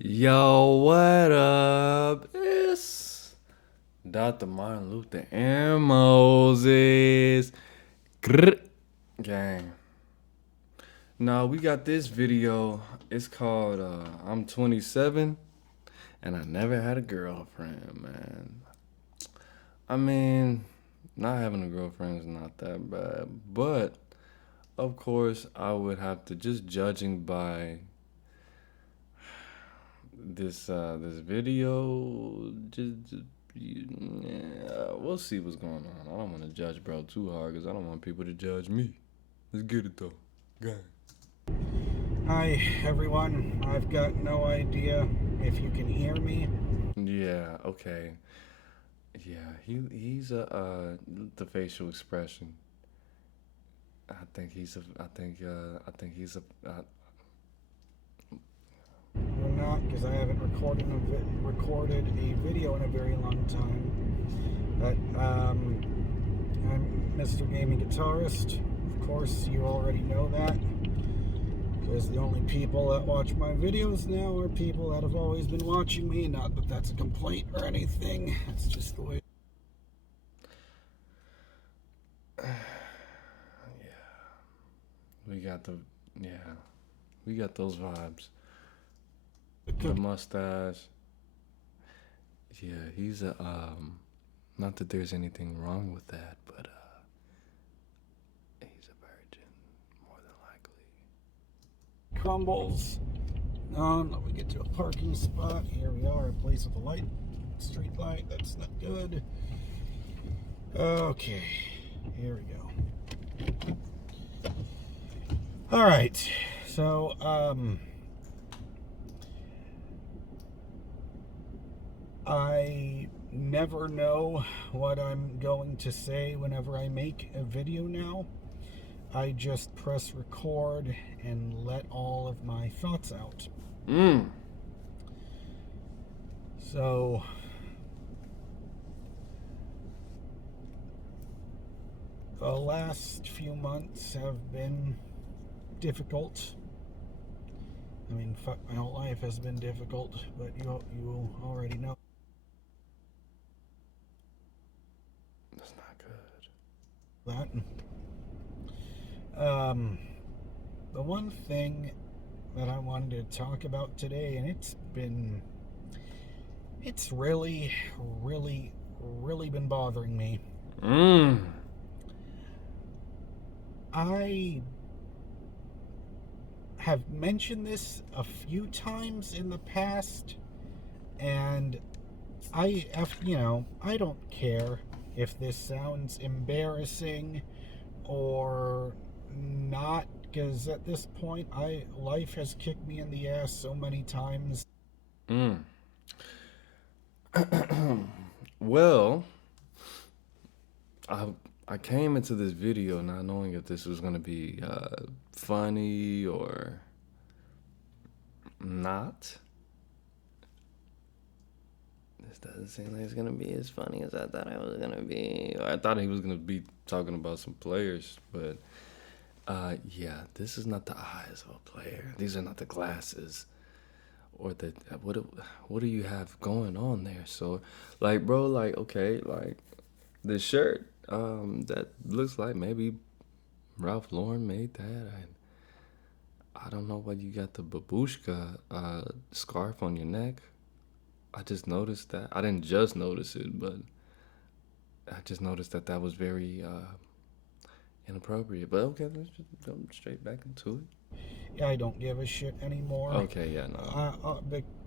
Yo, what up? It's Dr. Martin Luther Aaron Moses. Grr. Gang. Now we got this video. It's called I'm 27 and I never had a girlfriend, man. I mean, not having a girlfriend is not that bad, but of course I would have to, just judging by this video, yeah, we'll see what's going on. I don't want to judge bro too hard because I don't want people to judge me. Let's get it though. Gang. Hi everyone, I've got no idea if you can hear me. Yeah, okay. Yeah, he's the facial expression. I think he's a Or not, because I haven't recorded a video in a very long time. But I'm Mr. Gaming Guitarist. Of course, you already know that, because the only people that watch my videos now are people that have always been watching me. Not that that's a complaint or anything. It's just the way. we got the yeah, we got those vibes. The mustache. Yeah, he's a not that there's anything wrong with that, but he's a virgin, more than likely. Crumbles. Let me get to a parking spot. Here we are, a place with a light, street light. That's not good. Okay, here we go. All right, so I never know what I'm going to say whenever I make a video now. I just press record and let all of my thoughts out. So the last few months have been difficult. I mean, fuck, my whole life has been difficult, but you already know. That's not good. That. The one thing that I wanted to talk about today, and it's really, really, really been bothering me. I have mentioned this a few times in the past, and I don't care if this sounds embarrassing or not, because at this point, life has kicked me in the ass so many times. Well, I came into this video not knowing if this was gonna be funny or not. This doesn't seem like it's gonna be as funny as I thought it was gonna be. Or I thought he was gonna be talking about some players, but yeah, this is not the eyes of a player. These are not the glasses, or the what do you have going on there? So, like, bro, like, okay, like this shirt, that looks like maybe Ralph Lauren made that. And I don't know why you got the babushka scarf on your neck. I just noticed that. I didn't just notice it, but I just noticed that was very inappropriate. But okay, let's just go straight back into it. Yeah, I don't give a shit anymore. Okay, yeah, no.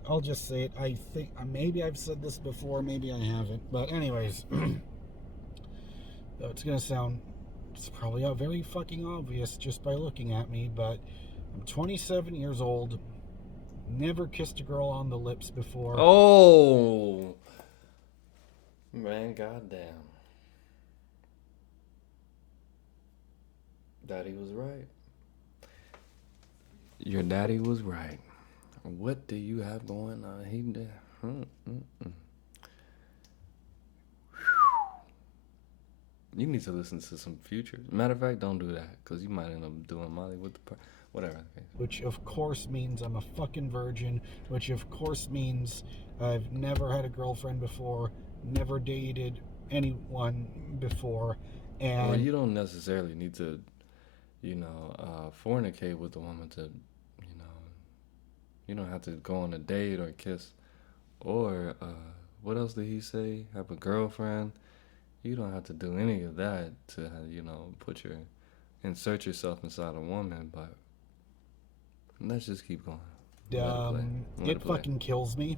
I'll just say it. I think maybe I've said this before, maybe I haven't. But anyways, it's probably very fucking obvious just by looking at me, but I'm 27 years old. Never kissed a girl on the lips before. Oh, man, goddamn. Daddy was right. Your daddy was right. What do you have going on? He did. You need to listen to some Future. Matter of fact, don't do that because you might end up doing Molly with the. whatever. Which of course means I'm a fucking virgin, which of course means I've never had a girlfriend before, never dated anyone before, and Well, you don't necessarily need to, fornicate with a woman to, you don't have to go on a date or kiss, or what else did he say? Have a girlfriend. You don't have to do any of that to, insert yourself inside a woman. But let's just keep going. it fucking kills me.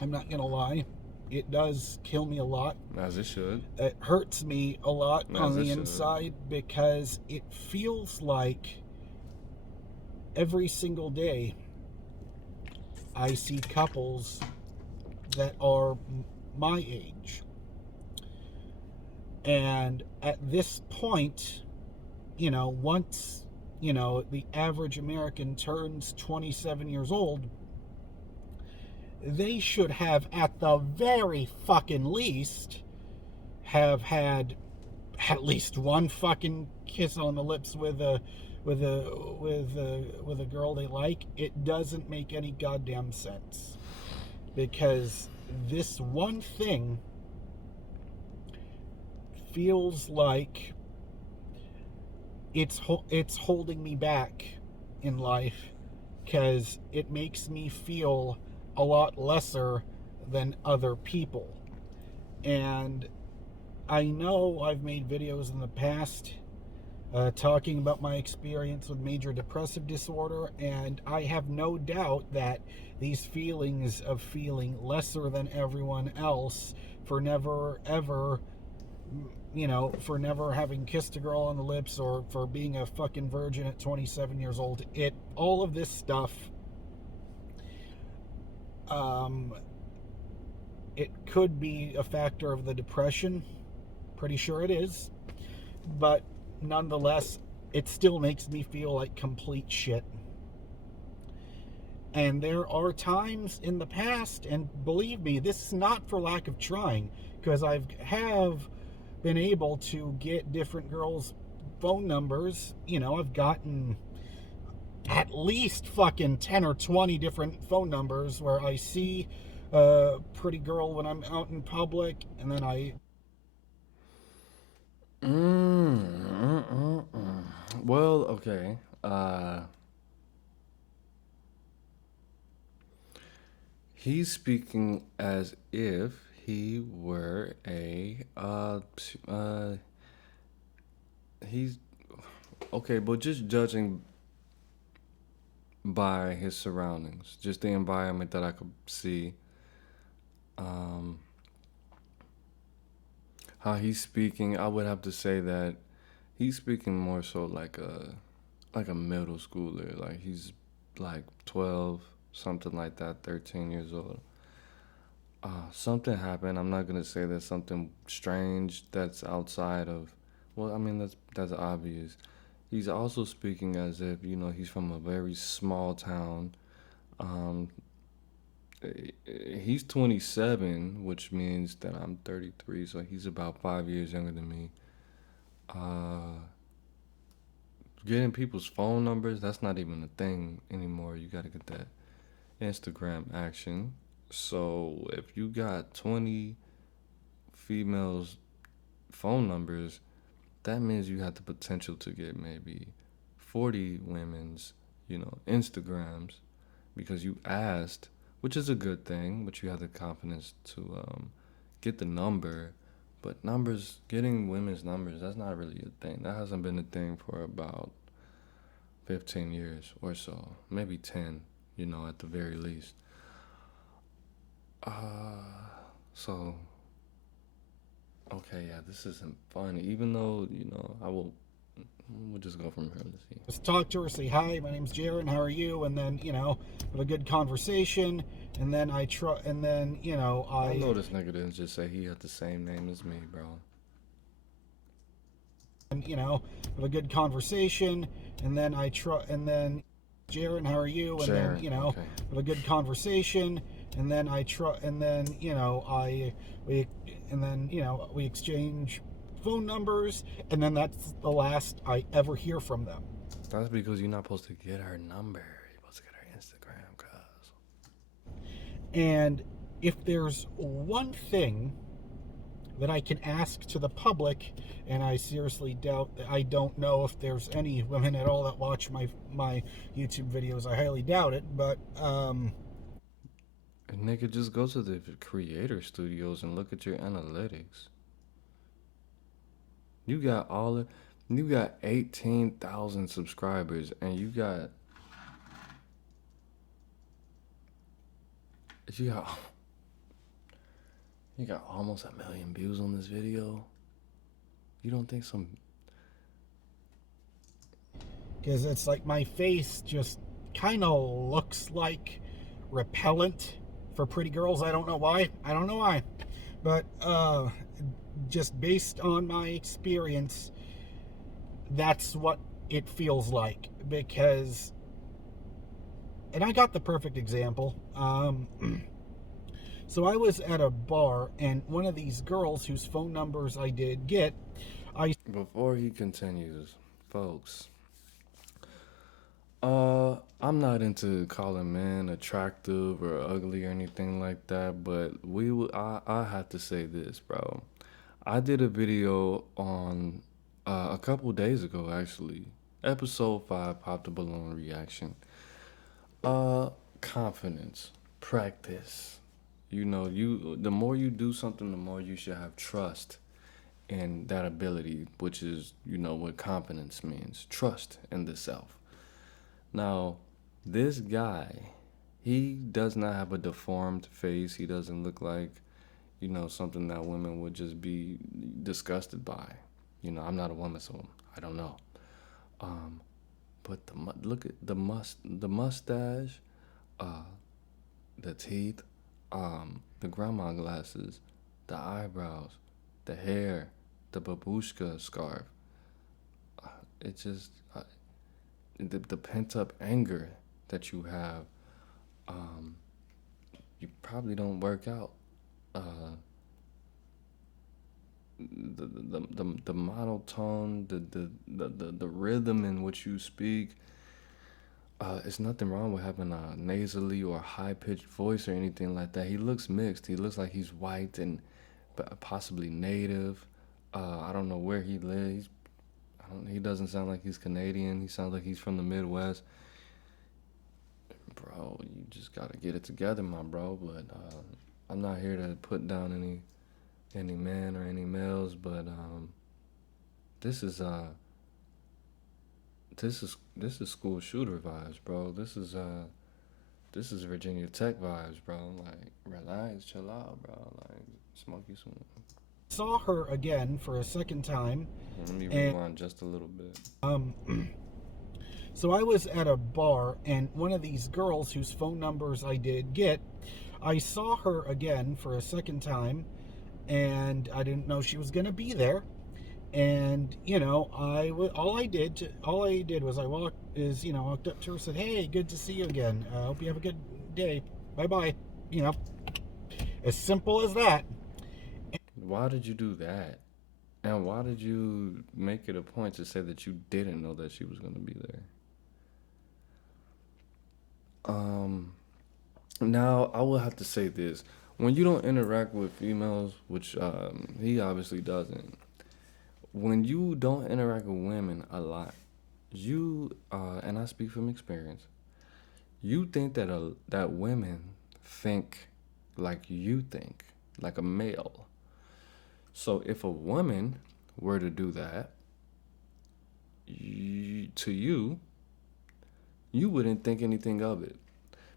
I'm not gonna lie. It does kill me a lot. As it should. It hurts me a lot on the inside because it feels like every single day I see couples that are my age. And at this point, once, the average American turns 27 years old, they should have, at the very fucking least, have had at least one fucking kiss on the lips with a girl they like. It doesn't make any goddamn sense, because this one thing feels like it's holding me back in life, because it makes me feel a lot lesser than other people. And I know I've made videos in the past talking about my experience with major depressive disorder, and I have no doubt that these feelings of feeling lesser than everyone else for never ever, for never having kissed a girl on the lips, or for being a fucking virgin at 27 years old, all of this stuff, it could be a factor of the depression. Pretty sure it is. But nonetheless, it still makes me feel like complete shit. And there are times in the past, and believe me, this is not for lack of trying, because I have been able to get different girls' phone numbers. I've gotten at least fucking 10 or 20 different phone numbers where I see a pretty girl when I'm out in public, and then I... Well, okay. He's speaking as if he were he's okay, but just judging by his surroundings, just the environment that I could see, how he's speaking, I would have to say that he's speaking more so like a middle schooler, like he's like 12, something like that, 13 years old. Something happened. I'm not gonna say there's something strange that's outside of. Well, I mean that's obvious. He's also speaking as if he's from a very small town. He's 27, which means that I'm 33, so he's about 5 years younger than me. Getting people's phone numbers, that's not even a thing anymore. You gotta get that Instagram action. So if you got 20 females' phone numbers, that means you have the potential to get maybe 40 women's, Instagrams, because you asked, which is a good thing, but you have the confidence to get the number. But getting women's numbers, that's not really a thing. That hasn't been a thing for about 15 years or so, maybe 10, at the very least. So, okay, yeah, this isn't fun. Even though, we'll just go from here. Let's see. Just talk to her, say, hi, my name's Jaron, how are you? And then, have a good conversation. And then I know this nigga didn't just say he had the same name as me, bro. And, have a good conversation. And then Jaron, how are you? And Jaron, then, okay. Have a good conversation. And then we exchange phone numbers, and then that's the last I ever hear from them. That's because you're not supposed to get her number. You're supposed to get her Instagram, cuz. And if there's one thing that I can ask to the public, and I seriously doubt, I don't know if there's any women at all that watch my YouTube videos. I highly doubt it, but And nigga, just go to the creator studios and look at your analytics. You got you got 18,000 subscribers, and you got you got almost 1 million views on this video. You don't think some? because it's like my face just kind of looks like repellent for pretty girls. I don't know why. But just based on my experience, that's what it feels like. Because, and I got the perfect example. So I was at a bar, and one of these girls whose phone numbers I did get, Before he continues, folks, I'm not into calling men attractive or ugly or anything like that, but I have to say this, bro. I did a video on a couple days ago, actually. Episode 5, Pop the Balloon Reaction. Confidence, practice. The more you do something, the more you should have trust in that ability, which is, what confidence means. Trust in the self. Now, this guy, he does not have a deformed face. He doesn't look like, something that women would just be disgusted by. I'm not a woman, so I don't know. But look at the mustache, the teeth, the grandma glasses, the eyebrows, the hair, the babushka scarf. It just the pent up anger that you have. You probably don't work out. The monotone, the rhythm in which you speak. It's nothing wrong with having a nasally or high pitched voice or anything like that. He looks mixed. He looks like he's white and possibly native. I don't know where he lives. He doesn't sound like he's Canadian. He sounds like he's from the Midwest. Bro, you just gotta get it together, my bro. But I'm not here to put down any men or any males. But this is school shooter vibes, bro. This is Virginia Tech vibes, bro. Like, relax, chill out, bro. Like, smoke you some. Saw her again for a second time. Let me rewind just a little bit. So I was at a bar, and one of these girls whose phone numbers I did get, I saw her again for a second time, and I didn't know she was going to be there. And all I did was I walked up to her, said, "Hey, good to see you again. Hope you have a good day. Bye bye." As simple as that. Why did you do that? And why did you make it a point to say that you didn't know that she was going to be there? Now, I will have to say this. When you don't interact with females, which he obviously doesn't, when you don't interact with women a lot, and I speak from experience, you think that women think like you think, like a male. So if a woman were to do that to you, you wouldn't think anything of it,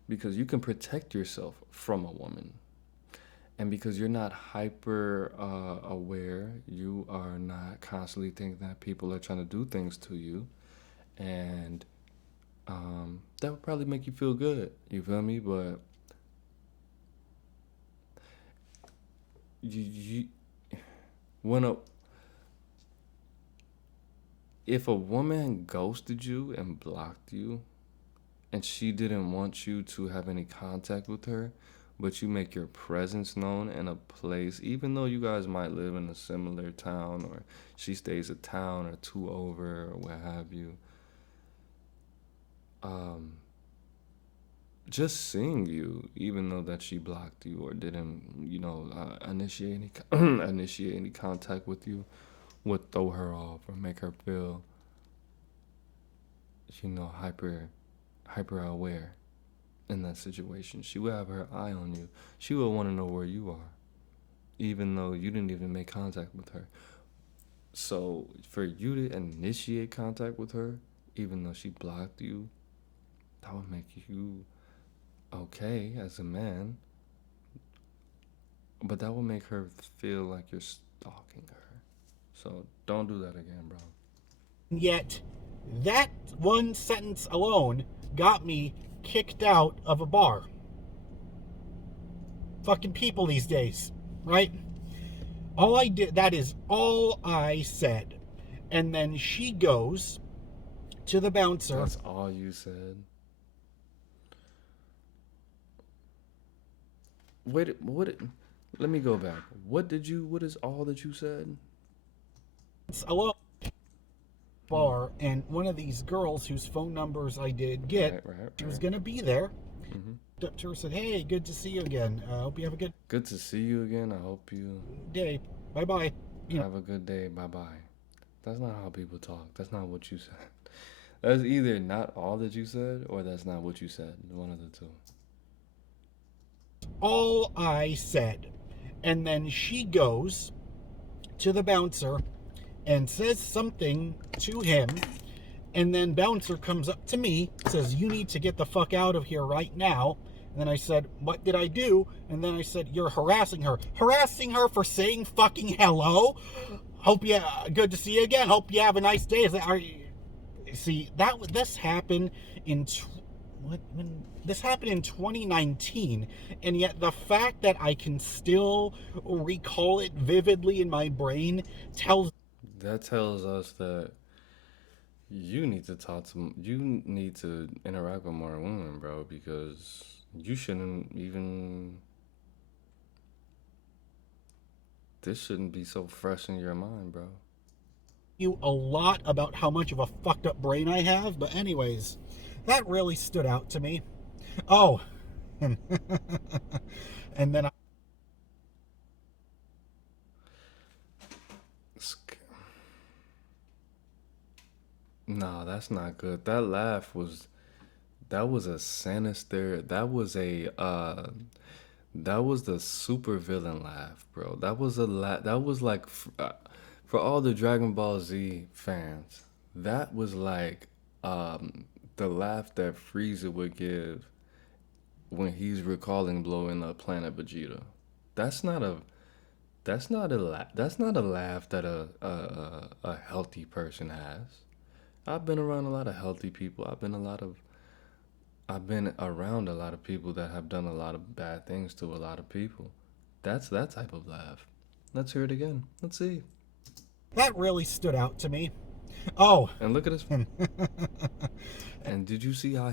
because you can protect yourself from a woman. And because you're not hyper aware, you are not constantly thinking that people are trying to do things to you. And that would probably make you feel good. You feel me? But if a woman ghosted you and blocked you, and she didn't want you to have any contact with her, but you make your presence known in a place, even though you guys might live in a similar town, or she stays a town or two over, or what have you, um, just seeing you, even though that she blocked you or didn't, initiate initiate any contact with you, would throw her off or make her feel, hyper aware in that situation. She would have her eye on you. She would want to know where you are, even though you didn't even make contact with her. So for you to initiate contact with her, even though she blocked you, that would make you okay as a man. But that would make her feel like you're stalking her. So don't do that again, bro. Yet, that one sentence alone got me kicked out of a bar. Fucking people these days, right? All I did, that is all I said. And then she goes to the bouncer. That's all you said? Wait, what? Let me go back. What is all that you said? It's a little bar, and one of these girls whose phone numbers I did get, she was going to be there. Mm-hmm. Up to her, said, "Hey, good to see you again. I hope you have a good..." Good to see you again. I hope you... day. Bye-bye. Have a good day. Bye-bye. That's not how people talk. That's not what you said. That's either not all that you said, or that's not what you said. One of the two. All I said. And then she goes to the bouncer and says something to him. And then bouncer comes up to me, says, "You need to get the fuck out of here right now." And then I said, "What did I do?" And then I said, "You're harassing her." Harassing her for saying fucking hello? Hope you, good to see you again. Hope you have a nice day. See, this happened in... This happened in 2019, and yet the fact that I can still recall it vividly in my brain tells us that you need to interact with more women, bro, because you shouldn't even... This shouldn't be so fresh in your mind, bro. You a lot about how much of a fucked up brain I have, but anyways, that really stood out to me. Oh, and then No, that's not good. That was a sinister, that was the super villain laugh, bro. That was like, for all the Dragon Ball Z fans, that was like the laugh that Frieza would give when he's recalling blowing up Planet Vegeta. That's not a laugh that a healthy person has. I've been around a lot of healthy people. I've been around a lot of people that have done a lot of bad things to a lot of people. That's that type of laugh. Let's hear it again. Let's see. That really stood out to me. Oh. And look at his... And did you see how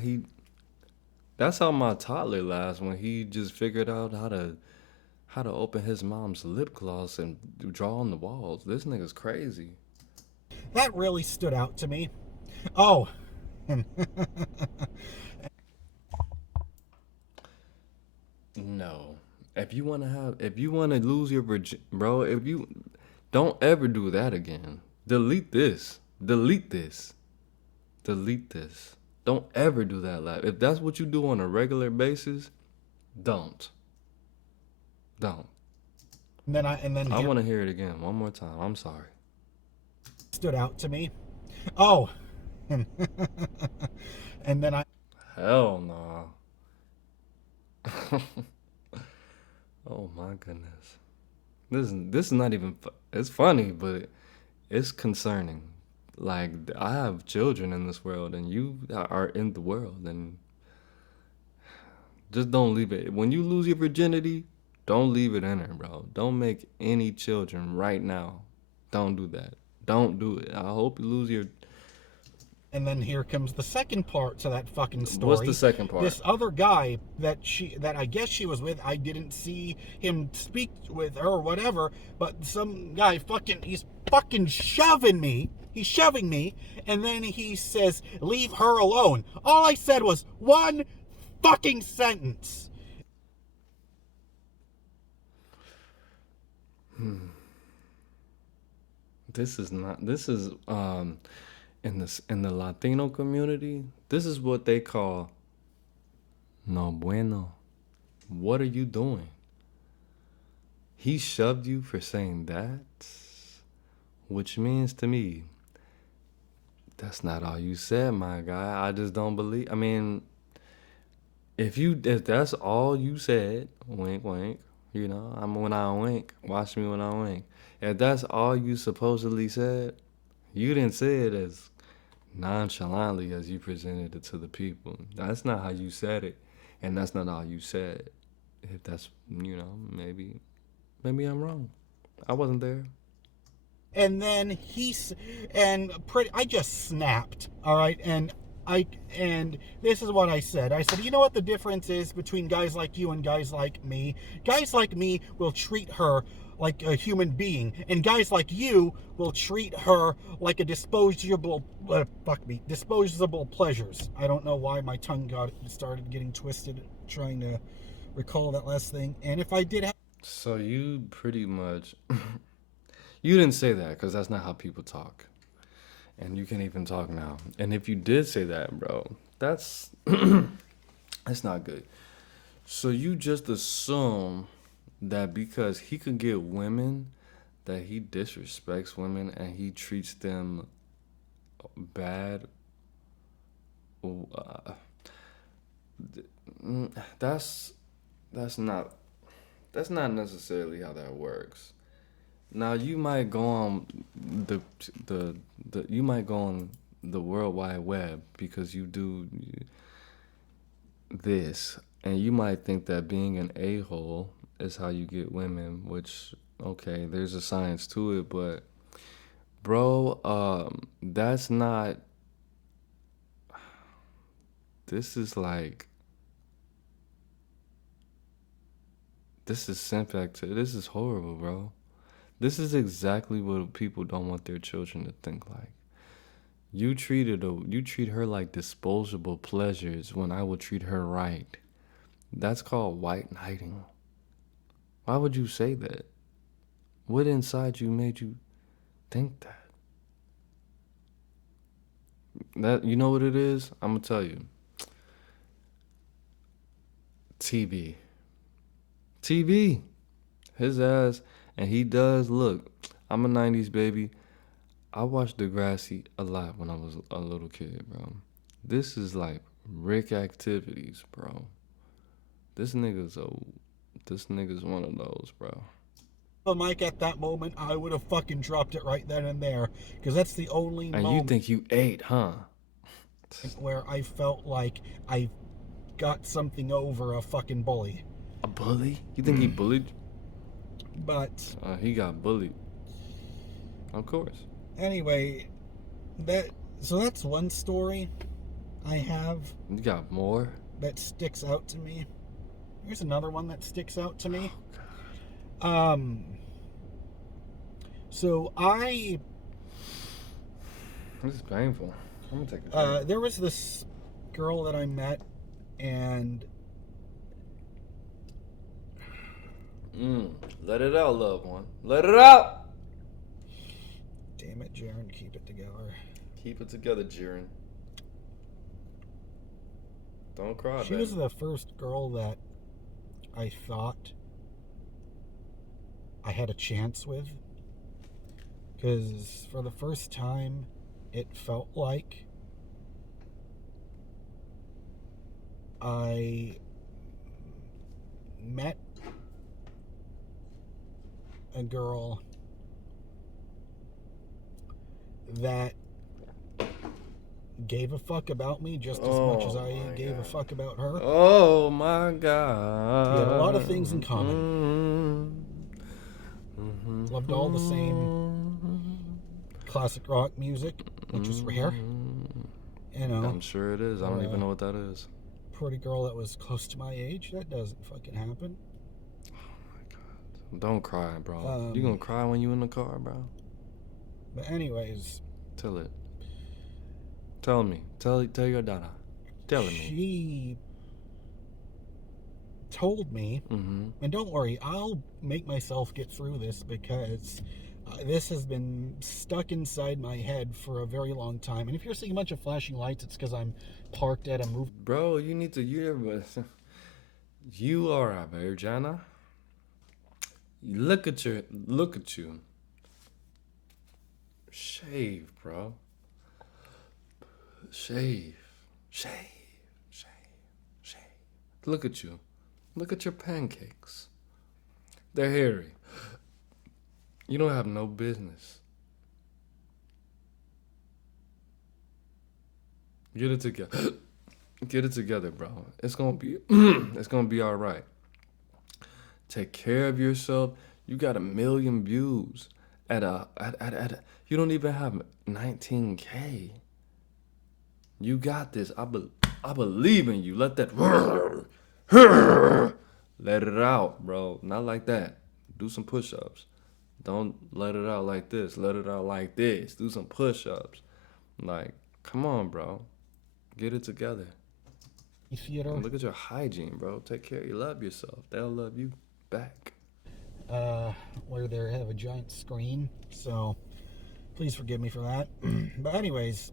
that's how my toddler laughs when he just figured out how to open his mom's lip gloss and draw on the walls. This nigga's crazy. That really stood out to me. Oh. No. If you want to lose your virgin, bro, don't ever do that again. Delete this. Don't ever do that laugh. If that's what you do on a regular basis, don't. And then I want to hear it again one more time. I'm sorry. Stood out to me. Oh. And then I... Hell no. Oh my goodness. This is not even... It's funny, but it's concerning. Like, I have children in this world, and you are in the world, and just don't leave it. When you lose your virginity, don't leave it in her, bro. Don't make any children right now. Don't do that. Don't do it. I hope you lose your... And then here comes the second part to that fucking story. What's the second part? This other guy that I guess she was with, I didn't see him speak with her or whatever, but some guy he's fucking shoving me. he's shoving me, and then he says, leave her alone. All I said was one fucking sentence. This is in the Latino community, this is what they call no bueno. What are you doing? He shoved you for saying that, which means to me, that's not all you said, my guy. I just don't believe. I mean, if that's all you said, wink, wink. You know, I'm when I wink. Watch me when I wink. If that's all you supposedly said, you didn't say it as nonchalantly as you presented it to the people. That's not how you said it, and that's not all you said. If that's, maybe I'm wrong. I wasn't there. And then I just snapped, all right? And this is what I said. I said, you know what the difference is between guys like you and guys like me? Guys like me will treat her like a human being, and guys like you will treat her like a disposable pleasures. I don't know why my tongue started getting twisted trying to recall that last thing. And if I did have... So you pretty much... You didn't say that, because that's not how people talk. And you can't even talk now. And if you did say that, bro, that's that's not good. So you just assume that because he could get women, that he disrespects women and he treats them bad. That's not necessarily how that works. Now you might go on you might go on the World Wide Web because you do this, and you might think that being an a-hole is how you get women, which, okay, there's a science to it, but bro, that's not... This is like... This is simp activity. This is horrible, bro. This is exactly what people don't want their children to think like. You treat her like disposable pleasures when I would treat her right. That's called white knighting. Why would you say that? What inside you made you think that? That, you know what it is? I'm gonna tell you. TV. His ass. And he does, look, I'm a 90s baby. I watched Degrassi a lot when I was a little kid, bro. This is like Rick activities, bro. This nigga's one of those, bro. The mic at that moment, I would have fucking dropped it right then and there. Because that's the only moment. And you think you ate, huh? Where I felt like I got something over a fucking bully. A bully? You think he bullied? But he got bullied. Of course. Anyway, that's one story I have. You got more? That sticks out to me. Here's another one that sticks out to me. Oh, so this is painful. I'm gonna take a drink. There was this girl that I met, and let it out, loved one. Let it out! Damn it, Jaren, keep it together. Keep it together, Jaren. Don't cry, She was the first girl that I thought I had a chance with. Because for the first time, it felt like I met a girl that gave a fuck about me just as much as I gave a fuck about her. Oh my God. We had a lot of things in common. Loved all the same classic rock music, which was rare. You know, I'm sure it is. I don't even know what that is. Pretty girl that was close to my age. That doesn't fucking happen. Don't cry, bro. You gonna cry when you in the car, bro? But anyways, Tell it. Tell me. Tell your daughter. Tell me. She told me, and don't worry, I'll make myself get through this because this has been stuck inside my head for a very long time. And if you're seeing a bunch of flashing lights, it's because I'm parked at a movie. Bro, you need to. You are a Virginia. Look at you. Shave, bro. Shave. Look at you. Look at your pancakes. They're hairy. You don't have no business. Get it together. Get it together, bro. It's gonna be all right. Take care of yourself. You got 1 million views at you don't even have 19K. You got this. I believe in you. Let that let it out, bro. Not like that. Do some push-ups. Don't let it out like this. Let it out like this. Do some push-ups. Like, come on, bro. Get it together. Theater. Look at your hygiene, bro. Take care. You love yourself. They'll love you back. Where they have a giant screen. So, please forgive me for that. But anyways,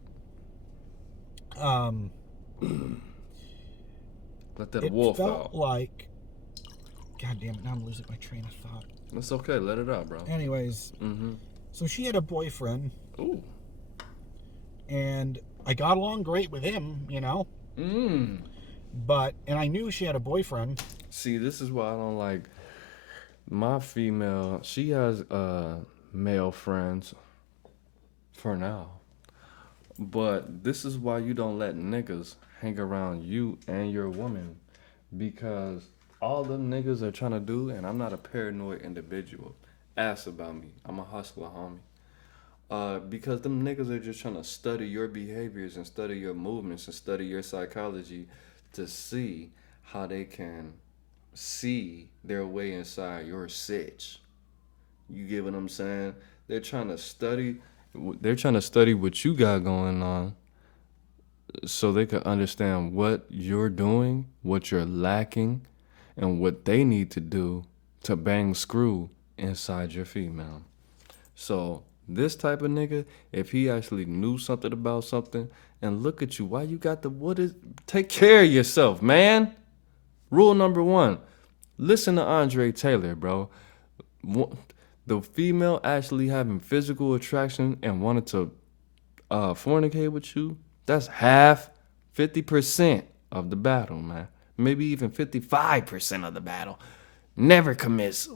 let that wolf out. It felt like, God damn it! Now I'm losing my train of thought. It's okay. Let it out, bro. Anyways, so she had a boyfriend. Ooh. And I got along great with him, you know. But I knew she had a boyfriend. See, this is why I don't like my female. She has male friends for now. But this is why you don't let niggas hang around you and your woman, because all them niggas are trying to do, and I'm not a paranoid individual. Ask about me. I'm a hustler, homie. Because them niggas are just trying to study your behaviors and study your movements and study your psychology to see how they can see their way inside your sitch. You get what I'm saying? They're trying to study what you got going on so they can understand what you're doing, what you're lacking, and what they need to do to bang screw inside your female. So this type of nigga, if he actually knew something about something, and look at you, why you got take care of yourself, man. Rule number 1, listen to Andre Taylor, bro. The female actually having physical attraction and wanted to fornicate with you, that's 50% of the battle, man. Maybe even 55% of the battle. Never commit.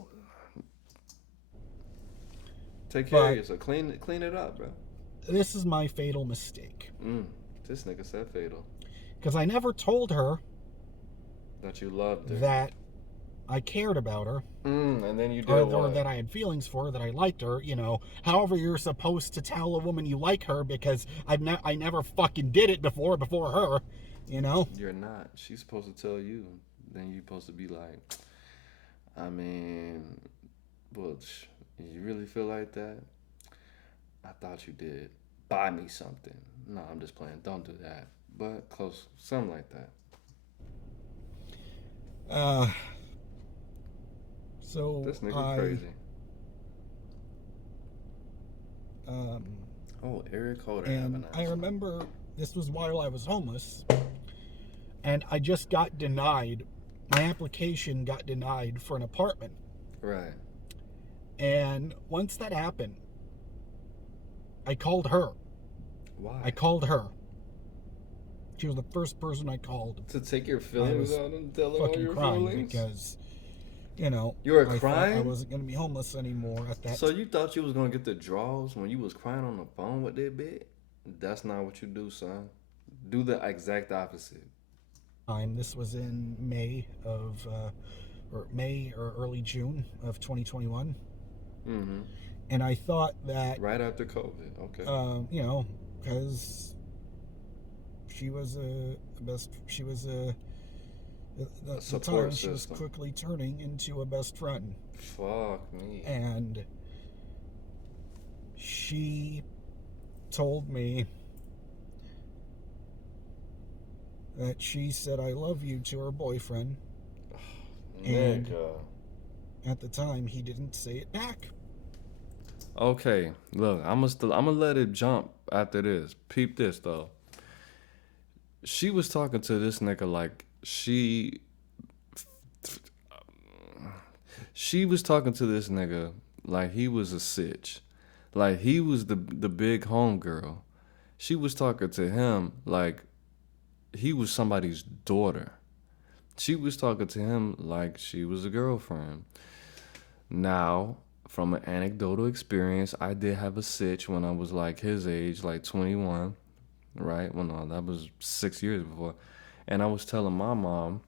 Take care of yourself. Clean it up, bro. This is my fatal mistake. This nigga said fatal. Because I never told her that you loved her, that I cared about her, and then you did or that I had feelings for her, that I liked her. You know, however you're supposed to tell a woman you like her, because I never fucking did it before her. You know, you're not. She's supposed to tell you. Then you're supposed to be like, I mean, Butch, you really feel like that? I thought you did. Buy me something. No, I'm just playing. Don't do that. But close, something like that. So this nigga crazy. Eric Holder. And I remember this was while I was homeless, and I just got denied. My application got denied for an apartment. Right. And once that happened, I called her. Why? I called her. She was the first person I called. To take your feelings out and tell her all your feelings? Because, you know, you were crying? I wasn't going to be homeless anymore at that time. So you thought you was going to get the draws when you was crying on the phone with that bitch? That's not what you do, son. Do the exact opposite. This was in May or early June of 2021. Mm-hmm. And I thought that... Right after COVID, okay. You know, because she was the support time system. She was quickly turning into a best friend. Fuck me. And she told me that she said I love you to her boyfriend. And Nigga. at the time, he didn't say it back. Okay, look, I'm gonna let it jump after this. Peep this though. She was talking to this nigga like she was talking to this nigga like he was a sitch, like he was the big homegirl. She was talking to him like he was somebody's daughter. She was talking to him like she was a girlfriend. Now, from an anecdotal experience, I did have a sitch when I was like his age, like 21, right? Well, no, that was 6 years before. And I was telling my mom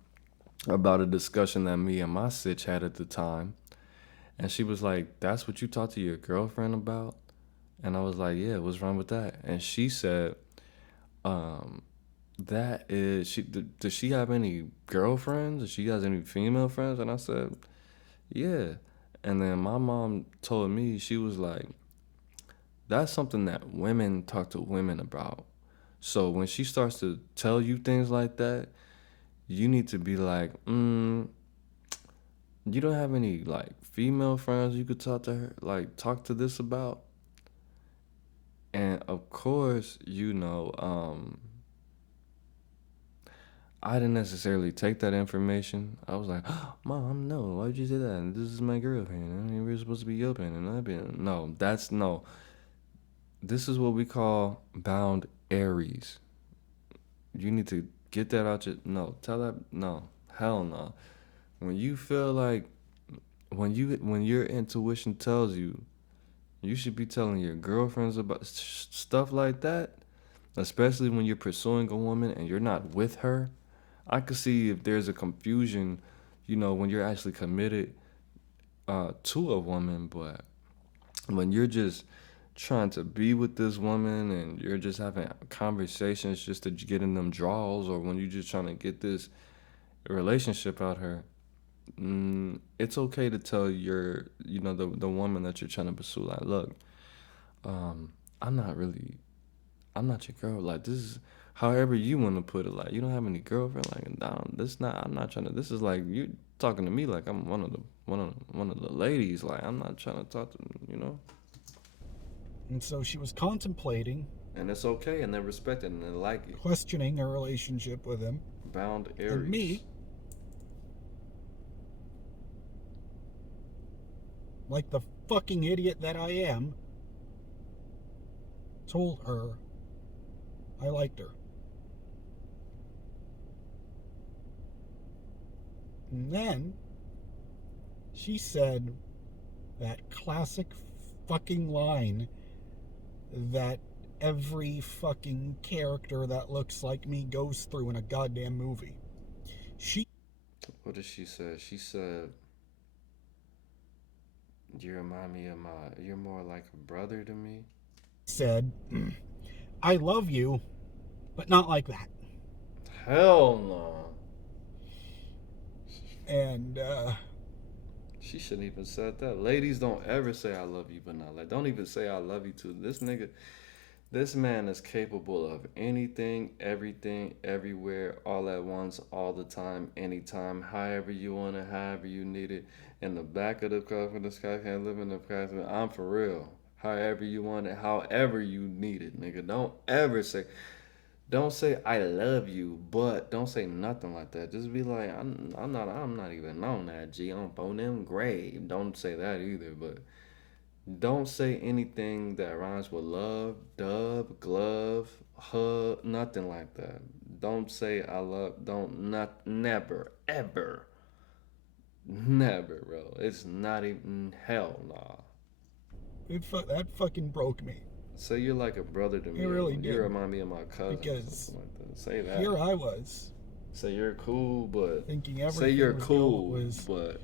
about a discussion that me and my sitch had at the time. And she was like, "That's what you talked to your girlfriend about?" And I was like, "Yeah, what's wrong with that?" And she said, um, that is, does she have any girlfriends? Does she has any female friends? And I said, yeah. And then my mom told me, she was like, that's something that women talk to women about. So when she starts to tell you things like that, you need to be like, you don't have any like female friends you could talk to her, like talk to this about? And of course, I didn't necessarily take that information. I was like, oh, Mom, no, why would you say that? This is my girlfriend. I mean, we're supposed to be open and I've been. No, that's no. This is what we call bound Aries. You need to get that out your. No, tell that. No, hell no. When you feel like, when your intuition tells you, you should be telling your girlfriends about stuff like that, especially when you're pursuing a woman and you're not with her. I could see if there's a confusion, when you're actually committed to a woman, but when you're just trying to be with this woman and you're just having conversations just to get in them draws, or when you're just trying to get this relationship out her, it's okay to tell the woman that you're trying to pursue, like, look, um, I'm not really, I'm not your girl. Like, this is however you want to put it. Like, you don't have any girlfriend. Like, this not. I'm not trying to. This is like you talking to me like I'm one of the ladies. Like, I'm not trying to talk to. And so she was contemplating. And it's okay, and they respect it, and they like it. Questioning her relationship with him. Bound Aries. And me, like the fucking idiot that I am, told her I liked her. And then she said that classic fucking line that every fucking character that looks like me goes through in a goddamn movie. What did she say? She said, "You remind me of you're more like a brother to me." Said, "I love you, but not like that." Hell no. And she shouldn't even said that. Ladies, don't ever say I love you, but not like. Don't even say I love you to this nigga. This man is capable of anything, everything, everywhere, all at once, all the time, anytime, however you want it, however you need it. In the back of the car, for the sky can't live in the past. I'm for real. However you want it, however you need it, nigga. Don't say I love you, but don't say nothing like that. Just be like, I'm not even on that G. I'm on them grave. Don't say that either, but don't say anything that rhymes with love, dub, glove, hug, nothing like that. Don't say I love. Never, ever, never, bro. It's not even hell, nah. That fucking broke me. Say you're like a brother to me. It really did. You remind me of my cousin. Because like that. Say that. Here I was. Say you're cool, but thinking everything say you're was cool, but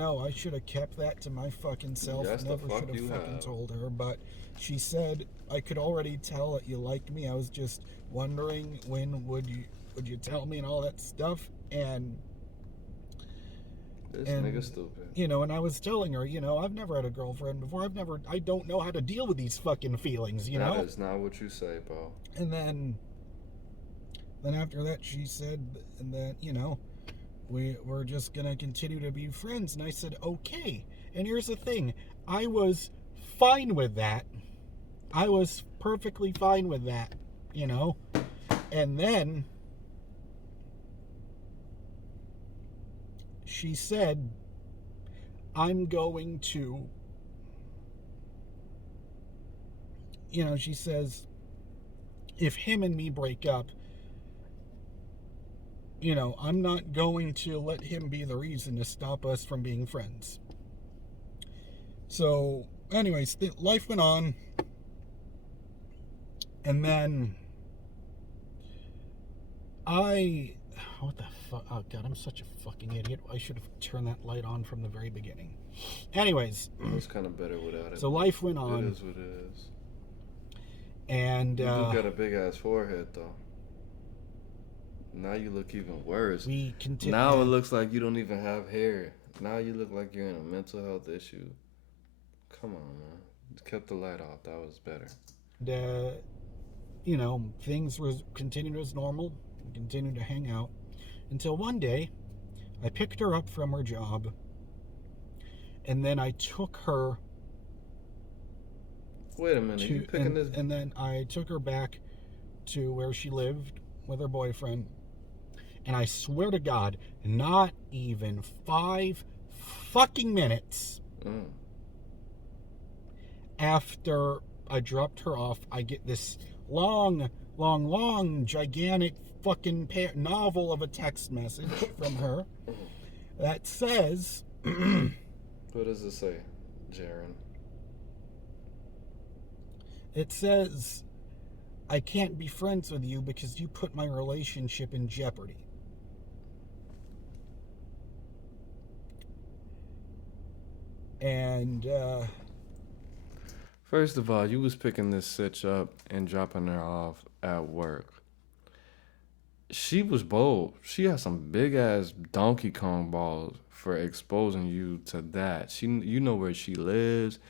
I should have kept that to my fucking self. Yes, Never should have fucking told her. But she said I could already tell that you liked me. I was just wondering when would you tell me and all that stuff. And This nigga stupid. You know, and I was telling her, you know, I've never had a girlfriend before. I don't know how to deal with these fucking feelings, you know? That is not what you say, bro. And then after that, she said that, you know, we're just gonna continue to be friends. And I said, okay. And here's the thing. I was fine with that. I was perfectly fine with that, you know? And then she said, I'm going to, you know, she says, if him and me break up, you know, I'm not going to let him be the reason to stop us from being friends. So, anyways, life went on. And then what the fuck? Oh, God, I'm such a fucking idiot. I should have turned that light on from the very beginning. Anyways. It's kind of better without it. So life went on. It is what it is. And you do got a big-ass forehead, though. Now you look even worse. We continue. Now it looks like you don't even have hair. Now you look like you're in a mental health issue. Come on, man. Kept the light off. That was better. You know, things continued as normal. We continued to hang out. Until one day, I picked her up from her job. And then I took her... Wait a minute. You picking this... And then I took her back to where she lived with her boyfriend. And I swear to God, not even 5 fucking minutes after I dropped her off, I get this long, gigantic fucking novel of a text message from her that says... What does it say, Jaron? It says, I can't be friends with you because you put my relationship in jeopardy. And, first of all, you was picking this sitch up and dropping her off at work. She was bold. She had some big-ass Donkey Kong balls for exposing you to that. You know where she lives.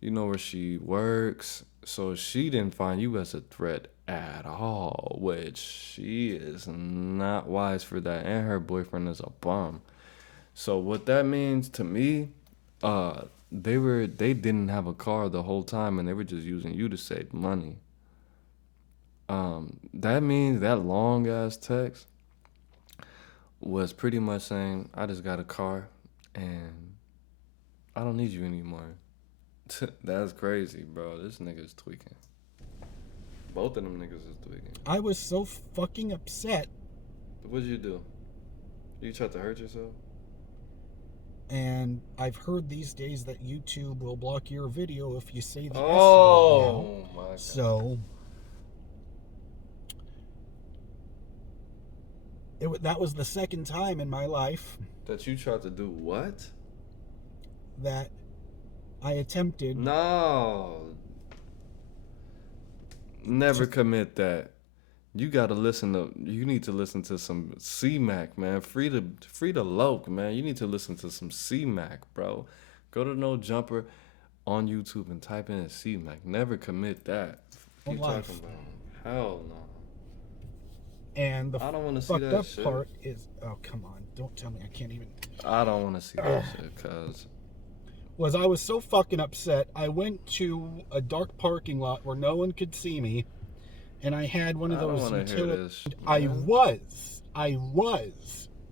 You know where she works. So she didn't find you as a threat at all, which she is not wise for that. And her boyfriend is a bum. So what that means to me... they didn't have a car the whole time and they were just using you to save money. That means that long ass text was pretty much saying, I just got a car and I don't need you anymore. That's crazy, bro. This nigga's tweaking. Both of them niggas is tweaking. I was so fucking upset. What'd you do? You tried to hurt yourself? And I've heard these days that YouTube will block your video if you say the S word now. My God. So that was the second time in my life that you tried to do what? That I attempted. No. Never commit that. You need to listen to some C-Mac, man. Free the Loke, man. You need to listen to some C-Mac, bro. Go to No Jumper on YouTube and type in C-Mac. Never commit that. What you talking about? Hell no. And the I don't want to see fucked that up shit. part is, oh, come on. Don't tell me I can't even. I don't want to see that shit, cuz. I was so fucking upset. I went to a dark parking lot where no one could see me. And I had one of those utilities. I was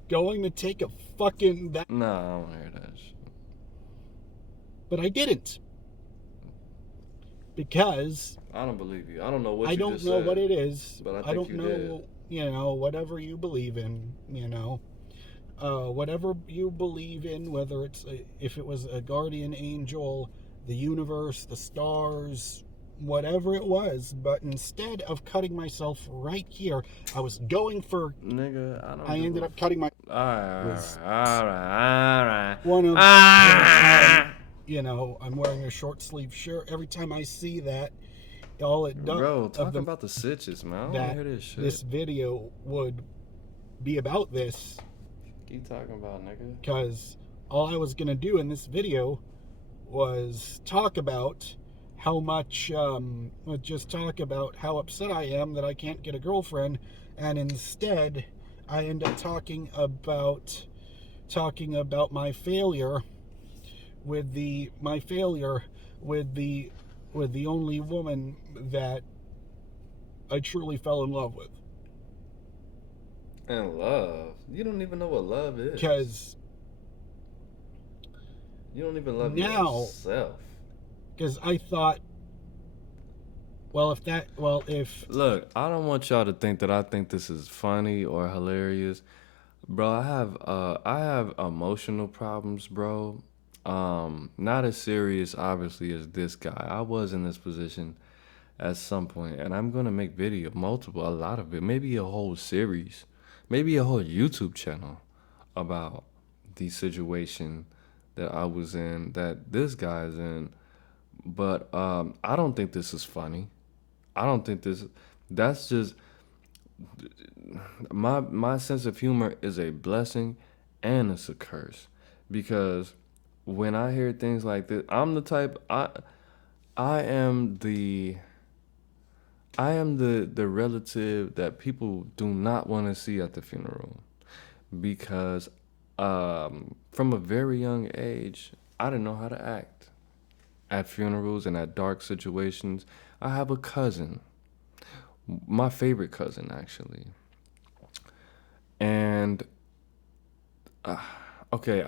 going to take a fucking... Nah, I don't want to hear that shit. But I didn't. Because... I don't believe you. I don't know what you just said. I don't know what it is. But I don't know, you know, whatever you believe in, you know. Whatever you believe in, whether it's... if it was a guardian angel, the universe, the stars... whatever it was, but instead of cutting myself right here, I was going for... Nigga, I ended up cutting my... Alright. One of... you know, I'm wearing a short sleeve shirt. Every time I see that, all it does... Bro, talk about the stitches, man. I don't want to hear this shit. This video would be about this. Keep talking about, nigga. Because all I was going to do in this video was talk about how much, just talk about how upset I am that I can't get a girlfriend, and instead I end up talking about my failure with the only woman that I truly fell in love with. And love. You don't even know what love is. Because you don't even love now, yourself. Because I thought, if look, I don't want y'all to think that I think this is funny or hilarious, bro. I have emotional problems, bro. Not as serious, obviously, as this guy. I was in this position at some point, and I'm gonna make a lot of it, maybe a whole series, maybe a whole YouTube channel about the situation that I was in, that this guy's in. But I don't think this is funny. I don't think this. That's just my sense of humor is a blessing and it's a curse, because when I hear things like this, I'm the type I am the relative that people do not want to see at the funeral, because from a very young age I didn't know how to act at funerals and at dark situations. I have a cousin, my favorite cousin actually, and okay,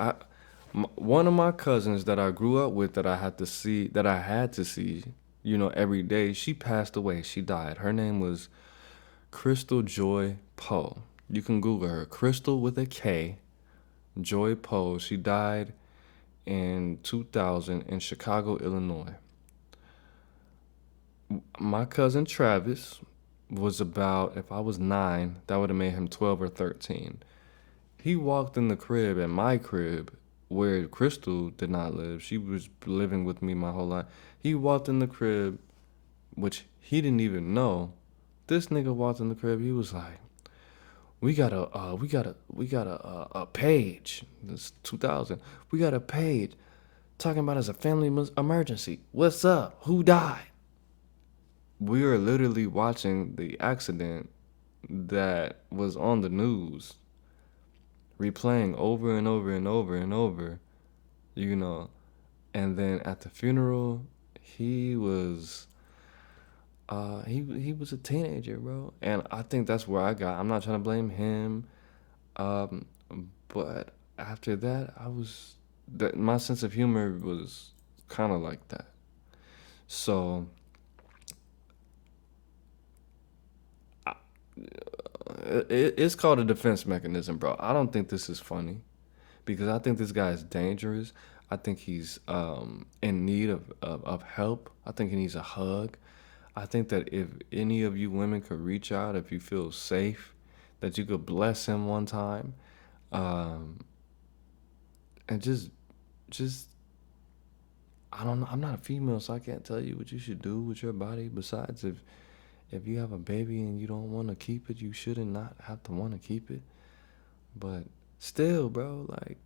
one of my cousins that I grew up with, that I had to see, every day. She passed away. She died. Her name was Crystal Joy Poe. You can Google her. Crystal with a K, Joy Poe. She died in 2000 in Chicago, Illinois. My cousin Travis was about, if I was 9, that would have made him 12 or 13. He walked in the crib, at my crib, where Crystal did not live. She was living with me my whole life. He walked in the crib, which he didn't even know. This nigga walked in the crib. He was like, we got a page. This 2000. We got a page talking about as a family emergency. What's up? Who died? We were literally watching the accident that was on the news, replaying over and over and over and over, And then at the funeral, he was he was a teenager, bro. And I think that's where I'm not trying to blame him. But after that, my sense of humor was kind of like that. So it's called a defense mechanism, bro. I don't think this is funny, because I think this guy is dangerous. I think he's in need of help. I think he needs a hug. I think that if any of you women could reach out, if you feel safe, that you could bless him one time, and just I don't know. I'm not a female, so I can't tell you what you should do with your body. Besides, if you have a baby and you don't want to keep it, you shouldn't not have to want to keep it. But still, bro, like,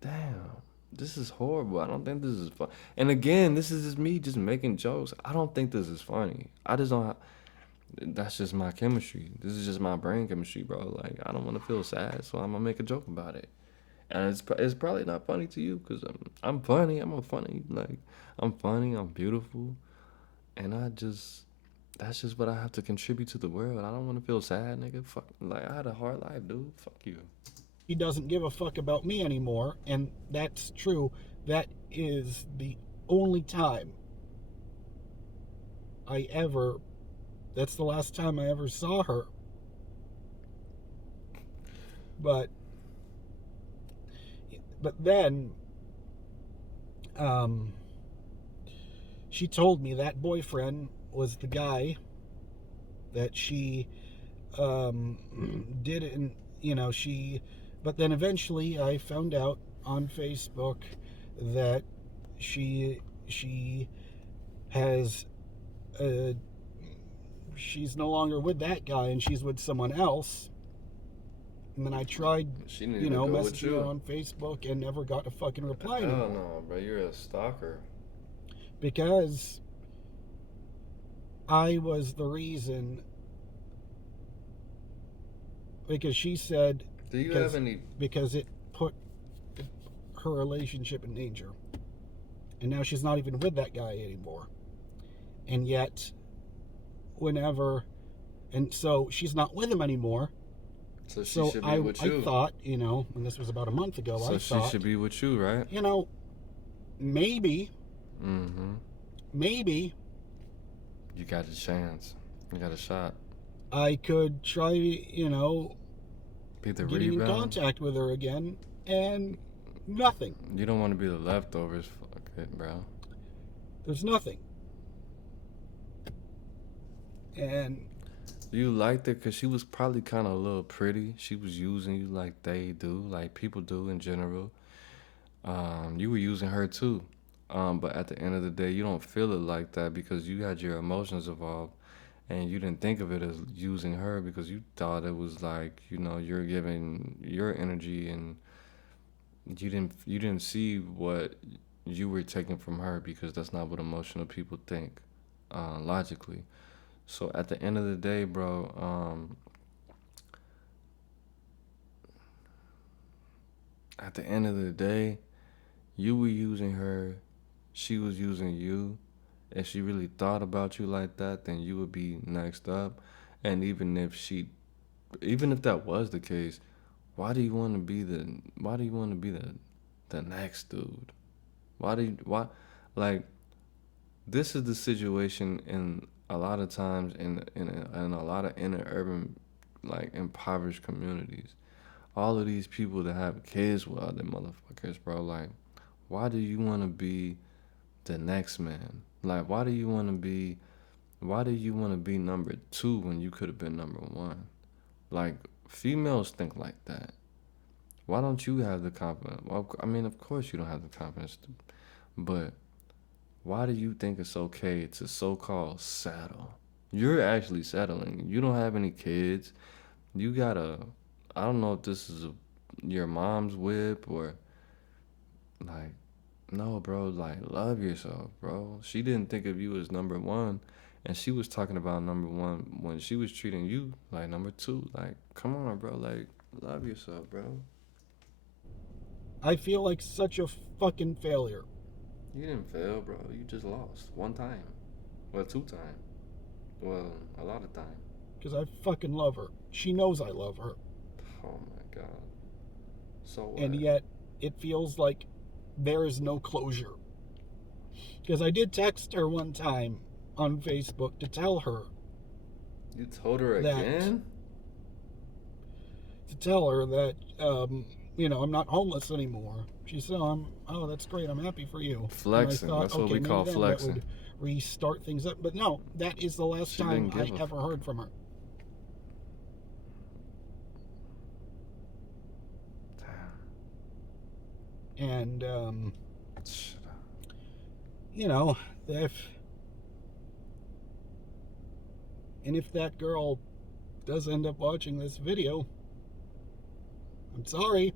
damn, this is horrible. I don't think this is fun. And again, this is just me just making jokes. I don't think this is funny. I just don't. That's just my chemistry. This is just my brain chemistry, bro. Like, I don't want to feel sad, so I'm gonna make a joke about it. And it's probably not funny to you, because I'm funny. I'm funny. I'm beautiful, and that's just what I have to contribute to the world. I don't want to feel sad, nigga. Fuck, like, I had a hard life, dude. Fuck you. He doesn't give a fuck about me anymore, and that's true. That is the only time that's the last time I ever saw her. But then, she told me that boyfriend was the guy that she didn't, but then eventually I found out on Facebook that she has she's no longer with that guy, and she's with someone else. And then I tried, She didn't even go with messaging her you. on Facebook and never got a fucking reply Hell anymore. no, bro. You're a stalker. Because I was the reason. Because she said, Do you have any? because it put her relationship in danger. And now she's not even with that guy anymore. And yet, and so she's not with him anymore. So she should be with you. I thought, and this was about a month ago, so she should be with you, right? Maybe. Mm-hmm. Maybe. You got a chance. You got a shot. I could try, Be the getting rebound. in contact with her again, and nothing. You don't want to be the leftovers. Fuck it, bro. There's nothing. And you liked it because she was probably kind of a little pretty. She was using you like they do, like people do in general. You were using her too. But at the end of the day, you don't feel it like that because you had your emotions involved and you didn't think of it as using her because you thought it was like, you're giving your energy and you didn't see what you were taking from her because that's not what emotional people think logically. So at the end of the day, bro, at the end of the day, you were using her, she was using you. If she really thought about you like that, then you would be next up. And even if that was the case, why do you want to be the next dude? Why like this is the situation in a lot of times in a lot of inner urban like impoverished communities. All of these people that have kids with other motherfuckers, bro, like why do you want to be the next man? Like why do you want to be number 2 when you could have been number 1? Like females think like that. Why don't you have the confidence? Well, I mean, of course you don't have the confidence, but why do you think it's okay to so-called settle? You're actually settling. You don't have any kids. You got I don't know if this is your mom's whip or like, no, bro, like, love yourself, bro. She didn't think of you as number 1, and she was talking about number 1 when she was treating you like number 2. Like, come on, bro, like, love yourself, bro. I feel like such a fucking failure. You didn't fail, bro. You just lost 1 time. Well, 2 times. Well, a lot of time. Because I fucking love her. She knows I love her. Oh my god. So what? And yet, it feels like there is no closure. Because I did text her one time on Facebook to tell her. You told her again? To tell her that, I'm not homeless anymore. She said, oh, that's great. I'm happy for you. Flexing. Thought, that's what we call flexing. That would restart things up. But no, that is the last time I ever heard from her. And, if that girl does end up watching this video, I'm sorry,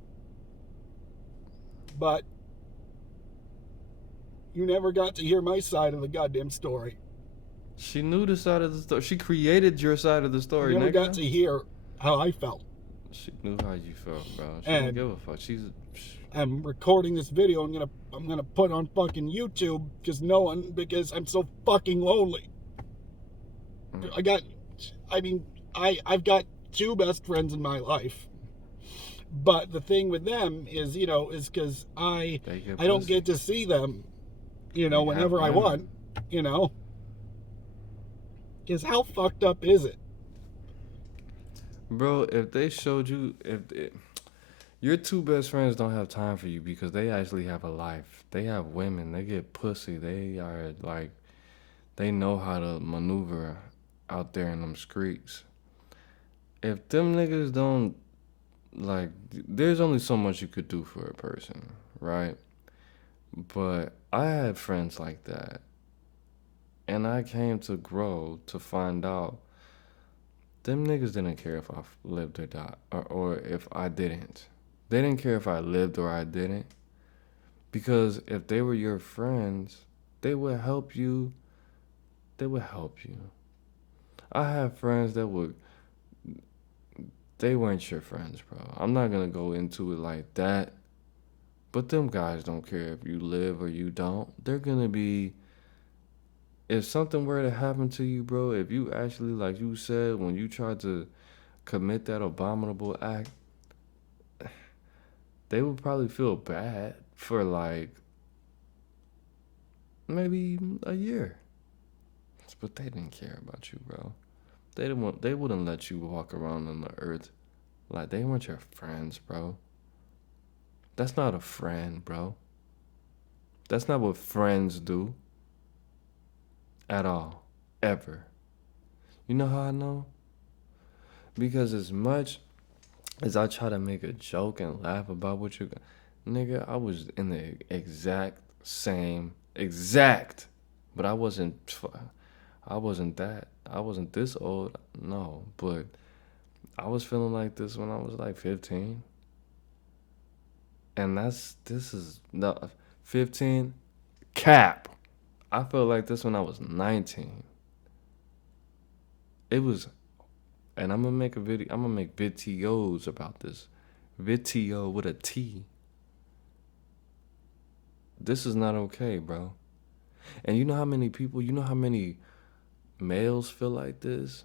but you never got to hear my side of the goddamn story. She knew the side of the story. She created your side of the story. You never got to hear how I felt. She knew how you felt, bro. She didn't give a fuck. I'm recording this video. I'm gonna put on fucking YouTube because I'm so fucking lonely. I've got 2 best friends in my life. But the thing with them is because I don't get to see them, whenever I want, Because how fucked up is it? Bro, if they showed you, your 2 best friends don't have time for you because they actually have a life. They have women. They get pussy. They are like, they know how to maneuver out there in them streets. If them niggas don't, like, there's only so much you could do for a person, right? But I had friends like that. And I came to grow to find out them niggas didn't care if I lived or died, or if I didn't. They didn't care if I lived or I didn't. Because if they were your friends, they would help you. They would help you. I have friends that would. They weren't your friends, bro. I'm not gonna go into it like that. But them guys don't care if you live or you don't. They're gonna be. If something were to happen to you, bro, if you actually, like you said, when you tried to commit that abominable act, they would probably feel bad for like maybe a year. But they didn't care about you, bro. They didn't want. They wouldn't let you walk around on the earth like they weren't your friends, bro. That's not a friend, bro. That's not what friends do at all, ever. You know how I know? Because as much as I try to make a joke and laugh about what you got, nigga, I was in the exact, but I wasn't that. I wasn't this old, no, but I was feeling like this when I was like 15. And this is no 15 cap. I felt like this when I was 19. It was, and I'm gonna make a video. I'm gonna make videos about this. Video with a T. This is not okay, bro. And you know how many people, you know how many males feel like this?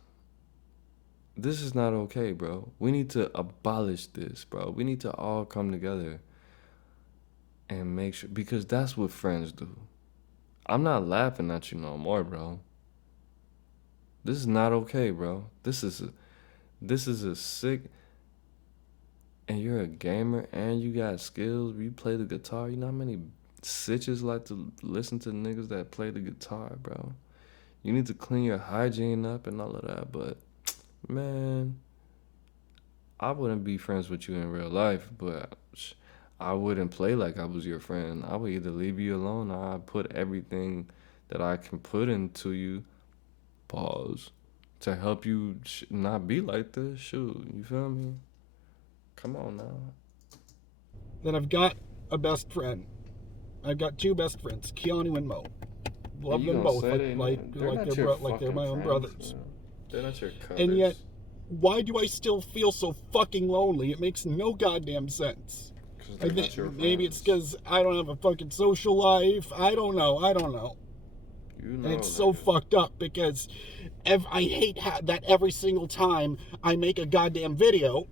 This is not okay, bro. We need to abolish this, bro. We need to all come together and make sure, because that's what friends do. I'm not laughing at you no more, bro. This is not okay, bro. This is a sick, and you're a gamer and you got skills. You play the guitar. You know how many sitches like to listen to niggas that play the guitar, bro. You need to clean your hygiene up and all of that. But man, I wouldn't be friends with you in real life, but I wouldn't play like I was your friend. I would either leave you alone or I'd put everything that I can put into you, pause, to help you not be like this. Shoot, you feel me? Come on now. Then I've got a best friend. I've got two best friends, Keanu and Mo. Love them both like they're my own brothers. Man. They're not your cousins. And yet, why do I still feel so fucking lonely? It makes no goddamn sense. Maybe it's because I don't have a fucking social life. I don't know. You know, and it's so fucked up because I hate that every single time I make a goddamn video,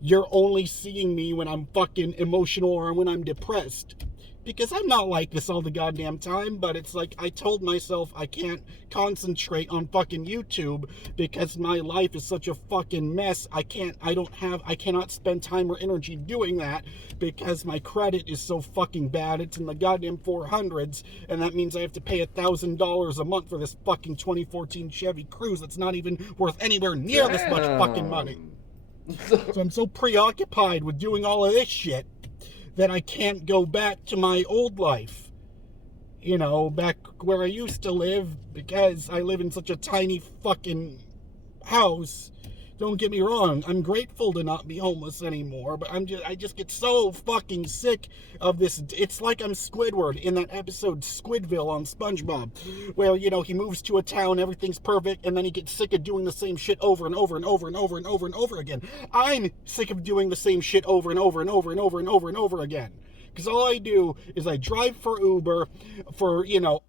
you're only seeing me when I'm fucking emotional or when I'm depressed. Because I'm not like this all the goddamn time, but it's like I told myself I can't concentrate on fucking YouTube because my life is such a fucking mess. I cannot spend time or energy doing that because my credit is so fucking bad. It's in the goddamn 400s, and that means I have to pay $1,000 a month for this fucking 2014 Chevy Cruze that's not even worth anywhere near this much fucking money. So I'm so preoccupied with doing all of this shit that I can't go back to my old life. You know, back where I used to live, because I live in such a tiny fucking house. Don't get me wrong, I'm grateful to not be homeless anymore, but I just get so fucking sick of this. It's like I'm Squidward in that episode Squidville on SpongeBob, where, you know, he moves to a town, everything's perfect, and then he gets sick of doing the same shit over and over and over and over and over and over again. I'm sick of doing the same shit over and over and over and over and over and over again. Because all I do is I drive for Uber for, you know...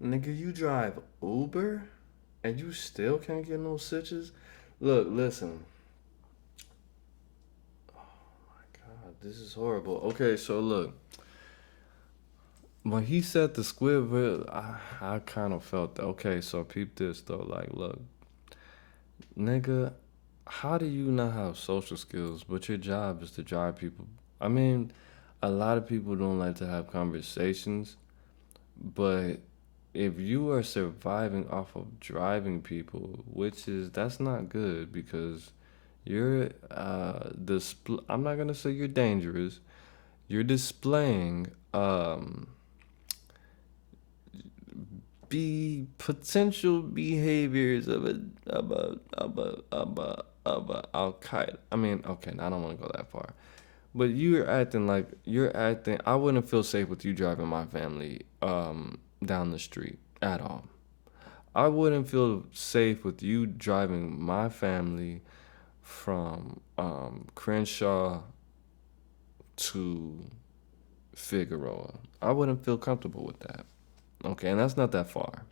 Nigga, you drive Uber? And you still can't get no stitches? Look, listen. Oh my God, this is horrible. Okay, so look. When he said the Squidward, I kind of felt that. Okay, so peep this though. Like, look, nigga, how do you not have social skills, but your job is to drive people? I mean, a lot of people don't like to have conversations, but if you are surviving off of driving people, that's not good, because you're I'm not gonna say you're dangerous. You're displaying be potential behaviors of a Al Qaeda. I mean, okay, I don't want to go that far, but you're acting. I wouldn't feel safe with you driving my family down the street at all. I wouldn't feel safe with you driving my family from Crenshaw to Figueroa. I wouldn't feel comfortable with that. Okay, and that's not that far.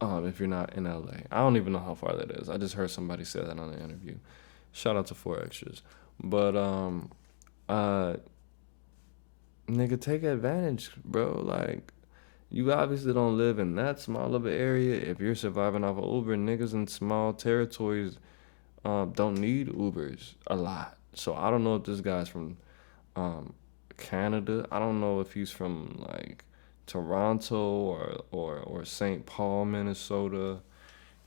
If you're not in LA, I don't even know how far that is. I just heard somebody say that on the interview. Shout out to 4Extras. But uh, nigga, take advantage, bro. Like, you obviously don't live in that small of an area. If you're surviving off of Uber, niggas in small territories don't need Ubers a lot. So I don't know if this guy's from um, Canada. I don't know if he's from like Toronto or St. Paul, Minnesota.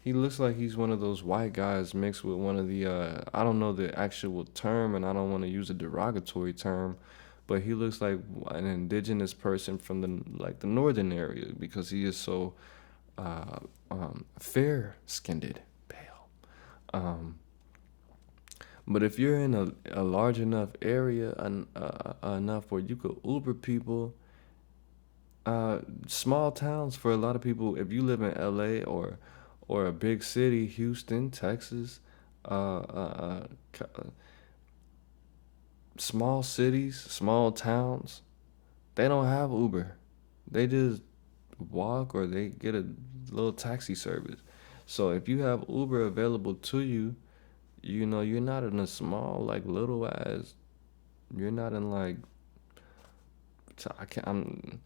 He looks like he's one of those white guys mixed with one of the I don't know the actual term, and I don't want to use a derogatory term, but he looks like an indigenous person from the northern area because he is so fair skinned, pale. Um, but if you're in a large enough area enough where you could Uber people, small towns for a lot of people, if you live in LA or a big city, Houston, Texas, uh, uh, uh, small cities, small towns, they don't have Uber. They just walk or they get a little taxi service. So if you have Uber available to you, you know you're not in a small like little ass. You're not in like I can't.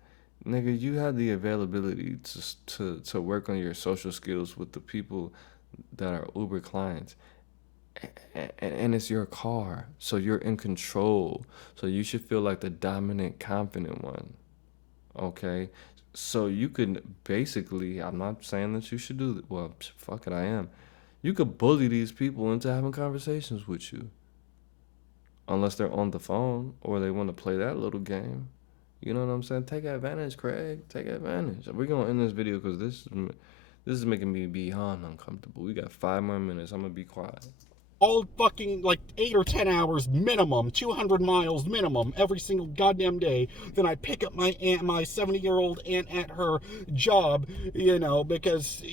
Nigga, you have the availability to work on your social skills with the people that are Uber clients, and it's your car, so you're in control. So you should feel like the dominant, confident one. Okay, so you could basically. I'm not saying that you should do that. Well, fuck it, I am. You could bully these people into having conversations with you, unless they're on the phone or they want to play that little game. You know what I'm saying? Take advantage, Craig. Take advantage. We're gonna end this video because this is making me beyond uncomfortable. We got 5 more minutes. I'm gonna be quiet. All fucking like 8 or 10 hours minimum, 200 miles minimum every single goddamn day. Then I pick up my 70-year-old aunt at her job, you know, because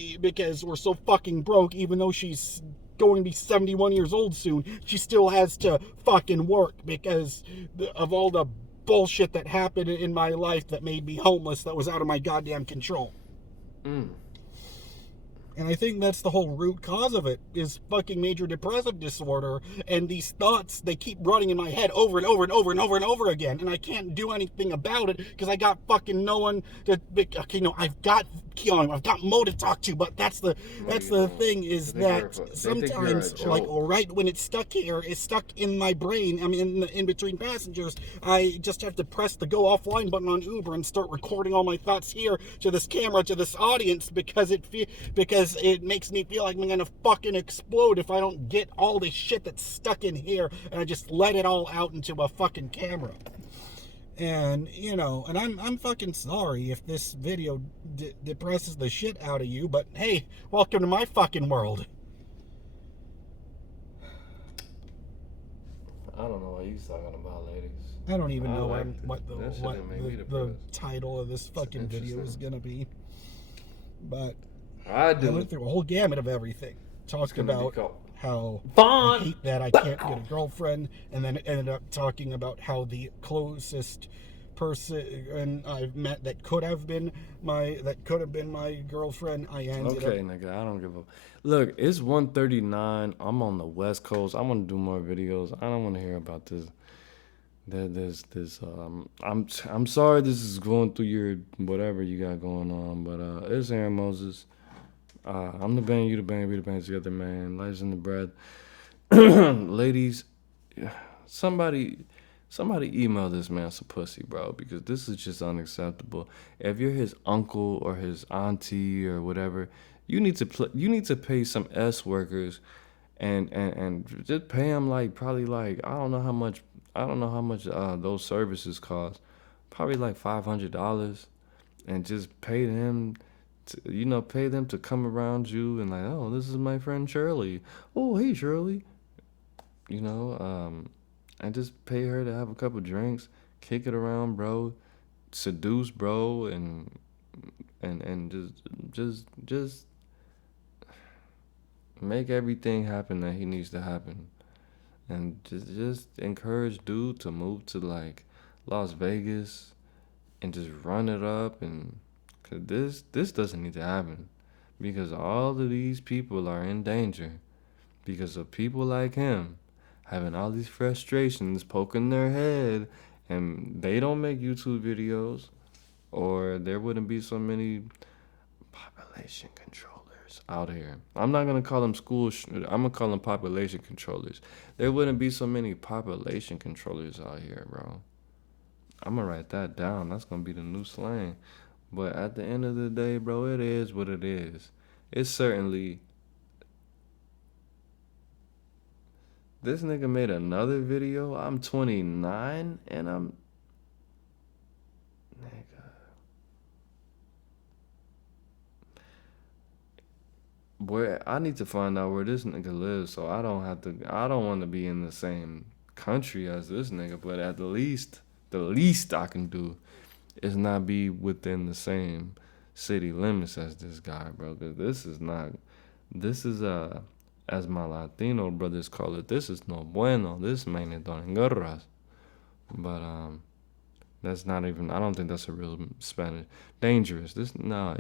we're so fucking broke. Even though she's going to be 71 years old soon, she still has to fucking work because of all the bullshit that happened in my life that made me homeless, that was out of my goddamn control. And I think that's the whole root cause of it, is fucking major depressive disorder. And these thoughts, they keep running in my head over and over and over and over and over again. And I can't do anything about it because I got fucking no one to, okay, no, I've got Mo to talk to, but that's the thing is that sometimes, like, right when it's stuck here, it's stuck in my brain. I mean, in between passengers, I just have to press the go offline button on Uber and start recording all my thoughts here to this camera, to this audience, because it makes me feel like I'm gonna fucking explode if I don't get all the shit that's stuck in here and I just let it all out into a fucking camera. And, you know, and I'm fucking sorry if this video depresses the shit out of you, but hey, welcome to my fucking world. I don't know what you're talking about, ladies. I don't even know what the title of this fucking video is gonna be. But I went through a whole gamut of everything. Talked about how I hate that I can't get a girlfriend, and then ended up talking about how the closest person I've met that could have been my girlfriend, I ended up. Okay, nigga, I don't give a. Look, it's 1:39. I'm on the West Coast. I want to do more videos. I don't want to hear about this. I'm sorry this is going through your whatever you got going on, but it's Aaron Moses. I'm the band, you the band, we the band together, man. Lights in the breath. Ladies, somebody email this man some pussy, bro, because this is just unacceptable. If you're his uncle or his auntie or whatever, you need to pay some S workers and just pay them like probably like I don't know how much those services cost. Probably like $500 and just pay them pay them to come around you and like, oh, this is my friend Shirley. Oh, hey Shirley. You know, and just pay her to have a couple drinks, kick it around, bro, seduce, bro, and just make everything happen that he needs to happen, and just encourage dude to move to like Las Vegas and just run it up, and cause this doesn't need to happen because all of these people are in danger because of people like him having all these frustrations poking their head, and they don't make YouTube videos, or there wouldn't be so many population controllers out here. I'm not gonna call them I'm gonna call them population controllers. There wouldn't be so many population controllers out here, bro. I'm gonna write that down. That's gonna be the new slang. But at the end of the day, bro, it is what it is. It's certainly. This nigga made another video. I'm 29 and I'm. Nigga. Where I need to find out where this nigga lives so I don't have to. I don't want to be in the same country as this nigga, but at the least I can do is not be within the same city limits as this guy, bro. Cause this is not. This is as my Latino brothers call it. This is no bueno. This man is doing guerras. But that's not even. I don't think that's a real Spanish. Dangerous. This no.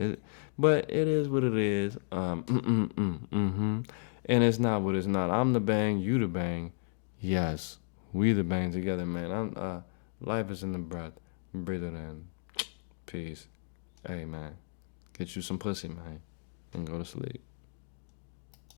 But it is what it is. And it's not what it's not. I'm the bang. You the bang. Yes, we the bang together, man. Life is in the breath. Breathe it in. Peace. Hey, man. Get you some pussy, man, and go to sleep.